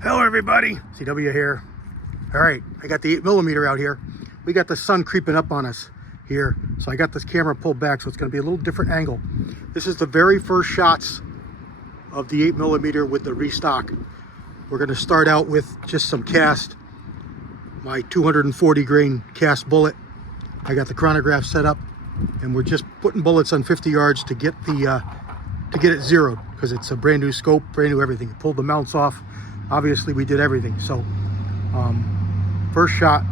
Hello everybody, CW here. All right, I got the 8mm out here. We got the sun creeping up on us here, so I got this camera pulled back, so it's going to be a little different angle. This is the very first shots of the 8mm with the restock. We're going to start out with just some cast, my 240 grain cast bullet. I got the chronograph set up, and we're just putting bullets on 50 yards to get it zeroed, because it's a brand new scope, brand new everything. Pulled the mounts off. Obviously we did everything. So first shot,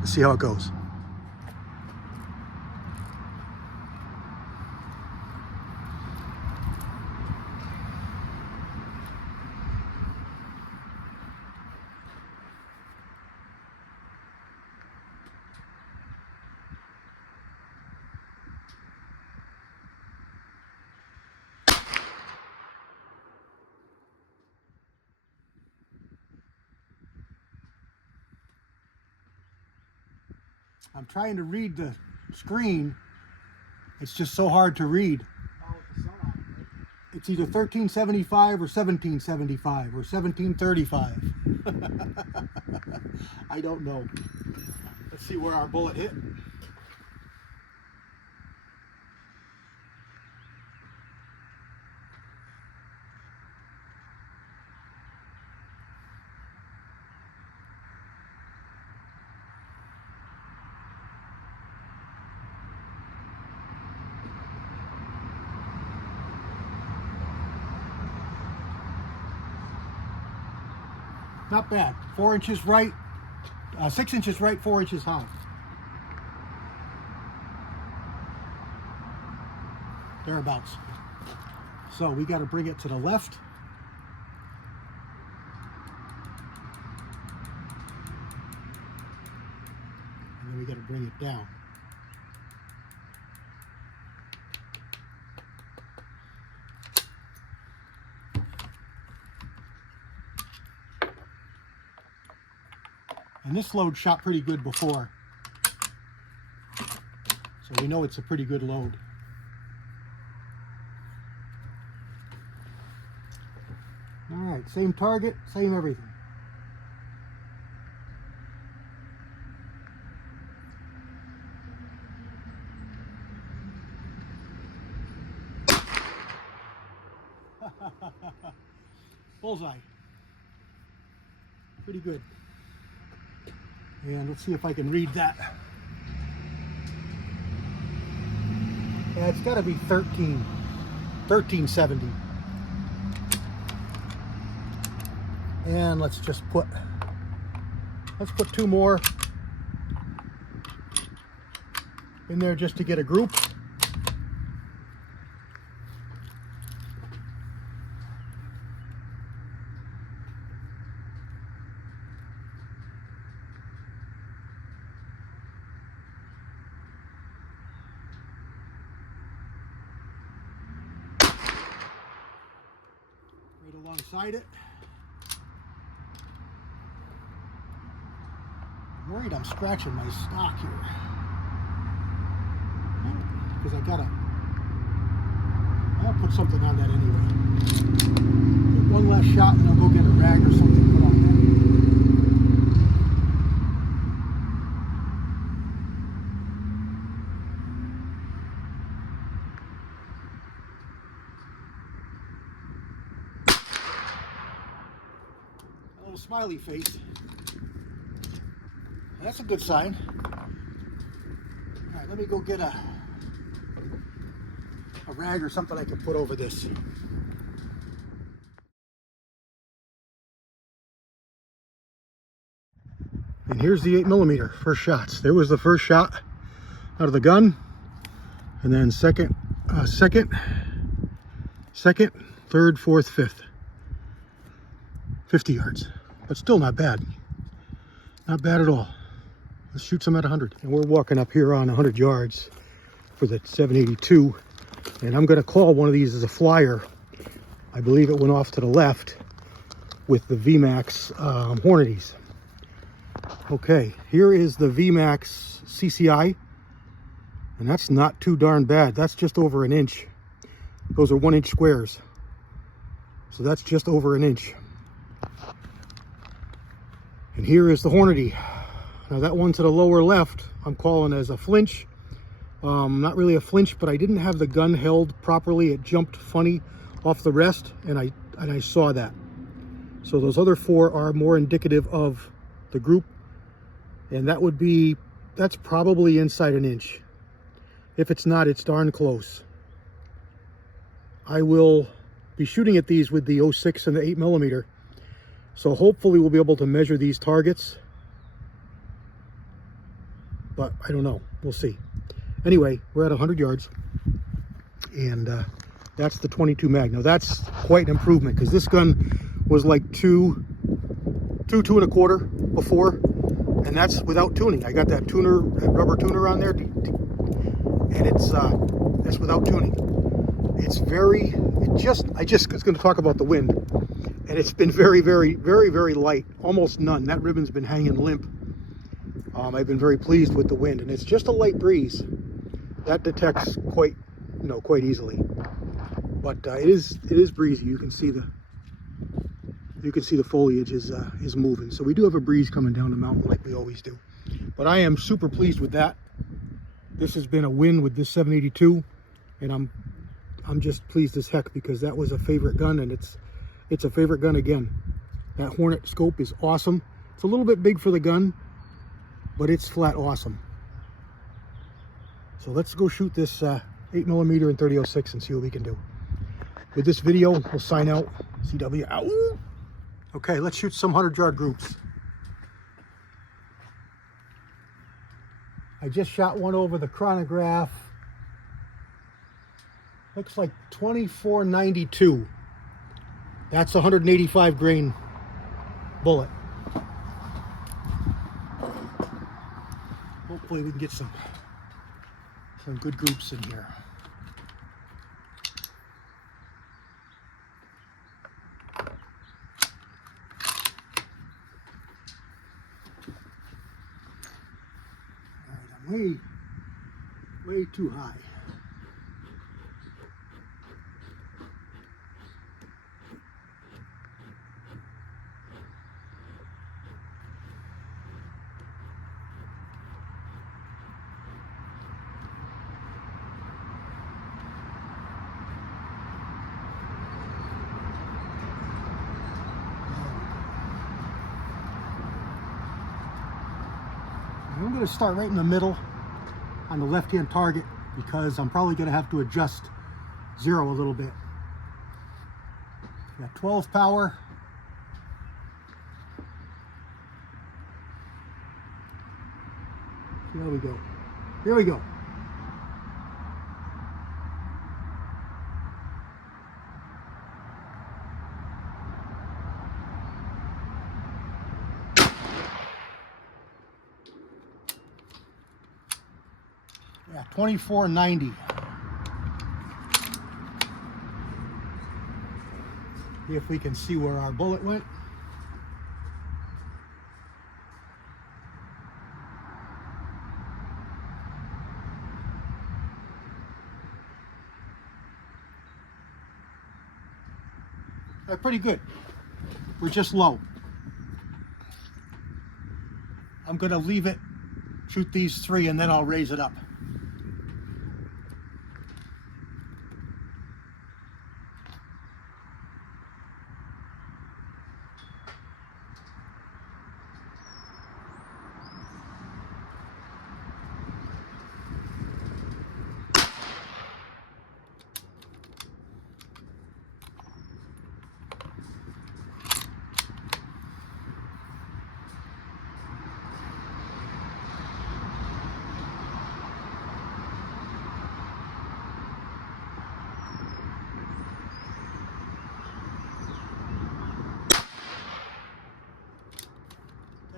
let's see how it goes. I'm trying to read the screen. It's just so hard to read. It's either 1375 or 1775 or 1735. I don't know. Let's see where our bullet hit. Not bad. 4 inches right, 6 inches right, 4 inches high. Thereabouts. So we got to bring it to the left. And then we got to bring it down. And this load shot pretty good before, so we know it's a pretty good load. All right, same target, same everything. Bullseye. Pretty good. And let's see if I can read that. Yeah, it's got to be 1370. And let's put 2 more in there just to get a group. Alongside it. I'm worried I'm scratching my stock here, because I'll put something on that anyway. Get one last shot and I'll go get a rag or something to put on smiley face. That's a good sign. All right, let me go get a rag or something I can put over this. And here's the 8mm first shots. There was the first shot out of the gun, and then second, third, fourth, fifth. 50 yards. But still not bad. Not bad at all. Let's shoot some at 100. And we're walking up here on 100 yards for the 782. And I'm going to call one of these as a flyer. I believe it went off to the left with the VMAX Hornadies. Okay, here is the VMAX CCI. And that's not too darn bad. That's just over an inch. Those are 1 inch squares. So that's just over an inch. And here is the Hornady. Now that one to the lower left, I'm calling as a flinch. Not really a flinch, but I didn't have the gun held properly. It jumped funny off the rest, and I saw that. So those other four are more indicative of the group, and that's probably inside an inch. If it's not, it's darn close. I will be shooting at these with the 06 and the 8mm, so hopefully we'll be able to measure these targets, but I don't know. We'll see. Anyway, we're at 100 yards, and that's the 22 mag. Now that's quite an improvement, because this gun was like 2.25 before, and that's without tuning. I got that tuner, that rubber tuner on there, and that's without tuning. I just was going to talk about the wind, and it's been very, very, very, very light, almost none. That ribbon's been hanging limp. I've been very pleased with the wind, and it's just a light breeze. That detects quite easily, but it is breezy. You can see the foliage is moving. So we do have a breeze coming down the mountain like we always do. But I am super pleased with that. This has been a win with this 782, and I'm just pleased as heck, because that was a favorite gun, and it's a favorite gun again. That Hornet scope is awesome. It's a little bit big for the gun, but it's flat awesome. So let's go shoot this 8mm and 30-06 and see what we can do. With this video, we'll sign out. CW out. Okay, let's shoot some 100-yard groups. I just shot one over the chronograph. Looks like 2492. That's a 185 grain bullet. Hopefully we can get some good groups in here. All right, I'm way too high. I'm going to start right in the middle on the left-hand target, because I'm probably going to have to adjust zero a little bit. Got 12 power. There we go. Here we go. Yeah, 2490. See if we can see where our bullet went. Pretty good. We're just low. I'm going to leave it, shoot these three, and then I'll raise it up.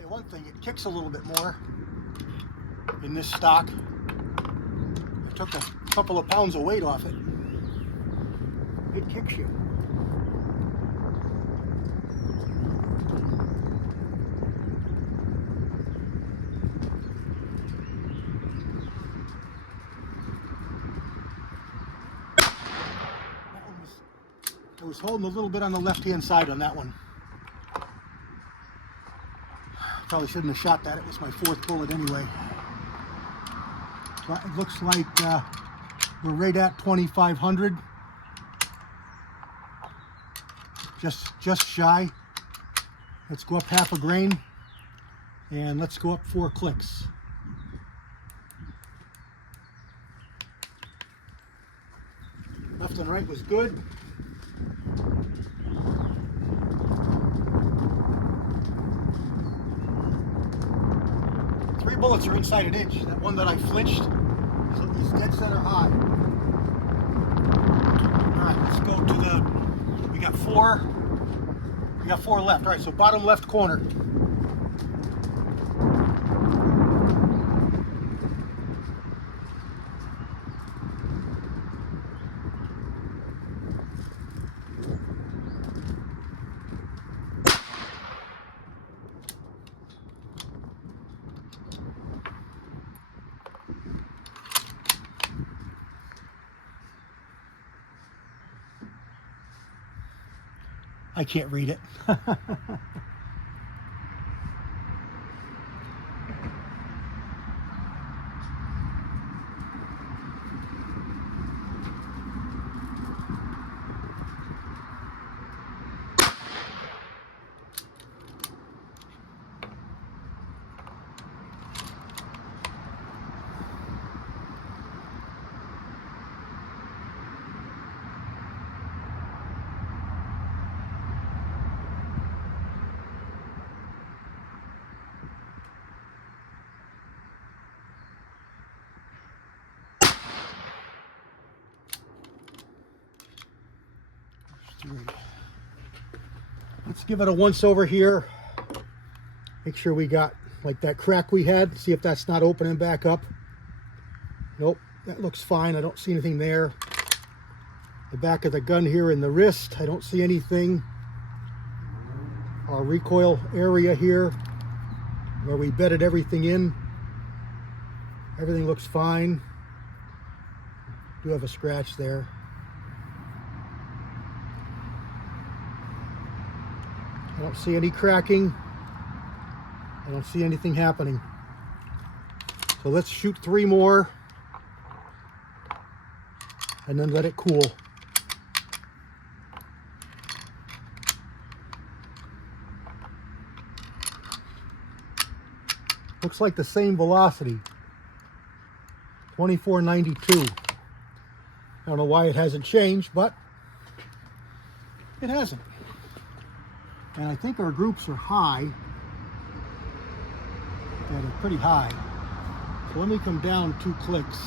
One thing, it kicks a little bit more in this stock. I took a couple of pounds of weight off it. It kicks you. I was holding a little bit on the left-hand side on that one. Probably shouldn't have shot that. It was my 4th bullet anyway. But it looks like we're right at 2,500. Just shy. Let's go up half a grain. And let's go up 4 clicks. Left and right was good. Three bullets are inside an inch. That one that I flinched is dead center high. All right, let's go to the, we got 4 left. All right, so bottom left corner. I can't read it. Let's give it a once over here. Make sure we got like that crack we had. See if that's not opening back up. Nope, that looks fine. I don't see anything there. The back of the gun here in the wrist, I don't see anything. Our recoil area here, where we bedded everything in, everything looks fine. Do have a scratch there. I don't see any cracking. I don't see anything happening. So let's shoot 3 more and then let it cool. Looks like the same velocity, 2492. I don't know why it hasn't changed, but it hasn't. And I think our groups are high. Yeah, they're pretty high. So let me come down 2 clicks.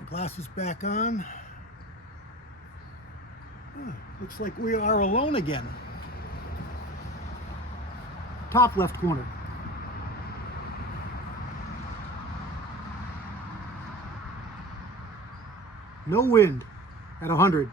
The glasses back on. Looks like we are alone again. Top left corner. No wind at 100.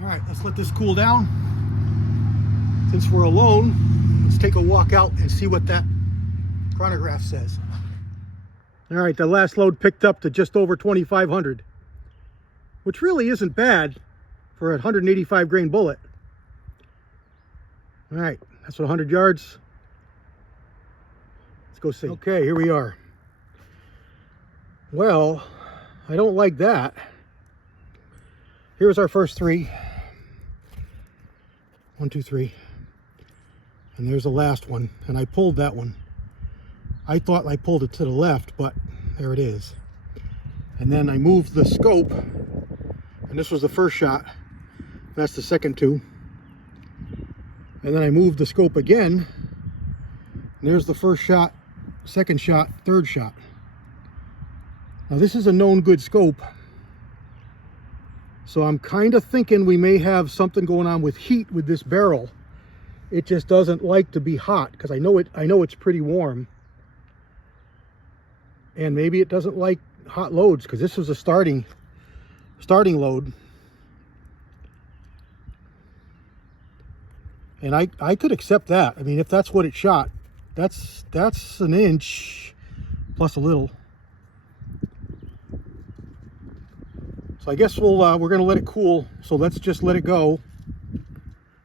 All right, let's let this cool down. Since we're alone, let's take a walk out and see what that chronograph says. All right, the last load picked up to just over 2,500, which really isn't bad for a 185 grain bullet. All right, that's what 100 yards. Let's go see. Okay, here we are. Well, I don't like that. here's our first three. 1, 2, 3. And there's the last one. And I pulled that one. I thought I pulled it to the left, but there it is. And then I moved the scope. And this was the first shot. That's the second two. And then I moved the scope again. And there's the first shot, second shot, third shot. Now this is a known good scope. So I'm kind of thinking we may have something going on with heat with this barrel. It just doesn't like to be hot because I know it's pretty warm. And maybe it doesn't like hot loads because this was a starting load. And I could accept that. I mean, if that's what it shot, that's an inch plus a little. So I guess we're gonna let it cool. So let's just let it go,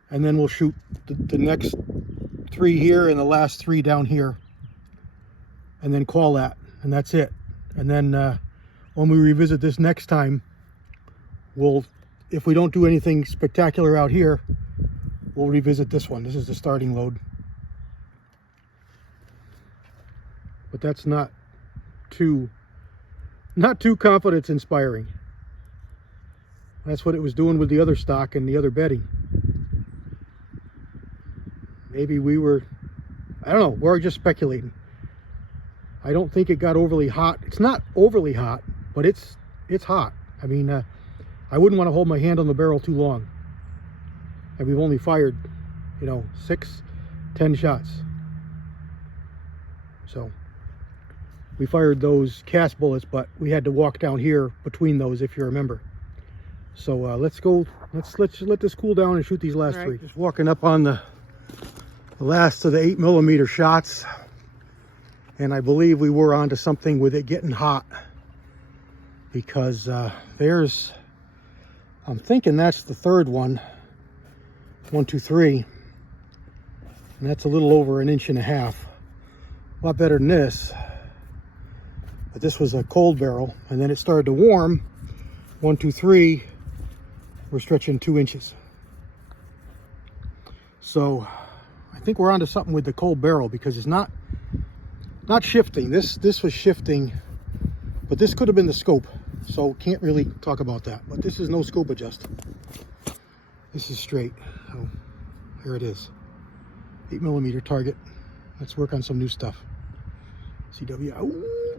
and then we'll shoot the next 3 here and the last 3 down here, and then call that, and that's it. And then when we revisit this next time, if we don't do anything spectacular out here, we'll revisit this one. This is the starting load, but that's not too confidence inspiring. That's what it was doing with the other stock and the other bedding. Maybe we were, I don't know, we're just speculating. I don't think it got overly hot. It's not overly hot, but it's hot. I mean, I wouldn't want to hold my hand on the barrel too long. And we've only fired, 6, 10 shots. So we fired those cast bullets, but we had to walk down here between those, if you remember. So let's let this cool down and shoot these last 3. Just walking up on the last of the 8mm shots, and I believe we were onto something with it getting hot, because I'm thinking that's the third one. 1, 2, 3, and that's a little over 1.5 inches. A lot better than this, but this was a cold barrel, and then it started to warm. 1, 2, 3. We're stretching 2 inches. So I think we're onto something with the cold barrel, because it's not shifting. This was shifting, but this could have been the scope, so can't really talk about that. But this is no scope adjust. This is straight. So here it is. 8mm target. Let's work on some new stuff. CW. Ooh.